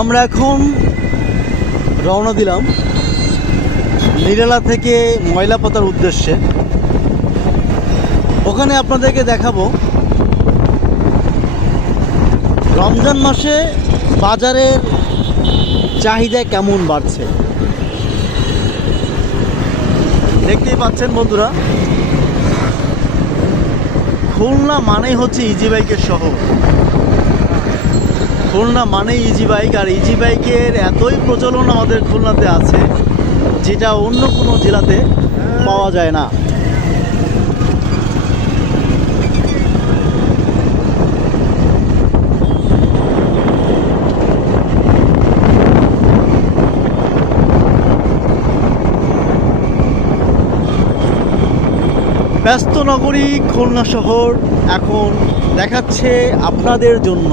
আমরা এখন রওনা দিলাম নিরালা থেকে ময়লাপতার উদ্দেশ্যে। ওখানে আপনাদেরকে দেখাবো রমজান মাসে বাজারের চাহিদা কেমন বাড়ছে। দেখতেই পাচ্ছেন বন্ধুরা, খুলনা মানেই হচ্ছে ইজি বাইকের শহর। খুলনা মানেই ইজি বাইক, আর ইজি বাইকের এতই প্রচলন আমাদের খুলনাতে আছে যেটা অন্য কোনো জেলাতে পাওয়া যায় না। ব্যস্ত নগরী খুলনা শহর এখন দেখাচ্ছে আপনাদের জন্য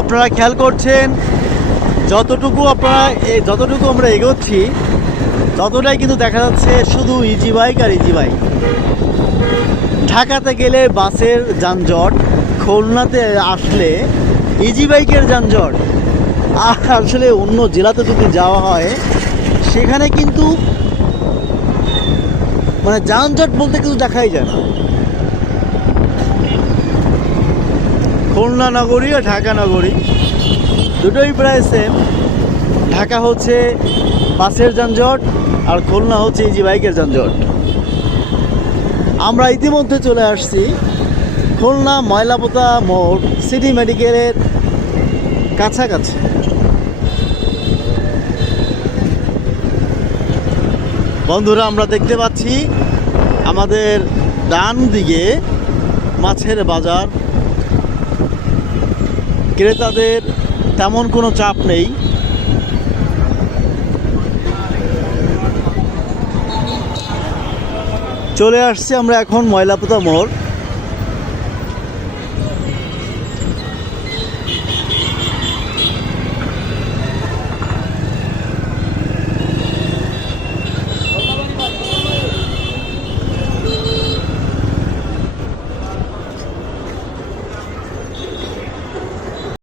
আপনারা খেয়াল করছেন যতটুকু আমরা এগোচ্ছি ততটাই কিন্তু দেখা যাচ্ছে শুধু ইজি বাইক আর ইজি বাইক। ঢাকাতে গেলে বাসের যানজট, খুলনাতে আসলে ইজি বাইকের যানজট। আর আসলে অন্য জেলাতে যদি যাওয়া হয় সেখানে কিন্তু মানে যানজট বলতে কিছু দেখাই যায় না। খুলনা নগরী আর ঢাকা নগরী দুটোই প্রায় সেম। ঢাকা হচ্ছে বাসের যানজট আর খুলনা হচ্ছে ইজি বাইকের যানজট। আমরা ইতিমধ্যে চলে আসছি খুলনা ময়লাপোতা মোড় সিটি মেডিকেলের কাছাকাছি। বন্ধুরা, আমরা দেখতে পাচ্ছি আমাদের ডান দিকে মাছের বাজার। ক্রেতাদের তেমন কোনো চাপ নেই। চলে আসছি আমরা এখন ময়লাপোতা মোড়।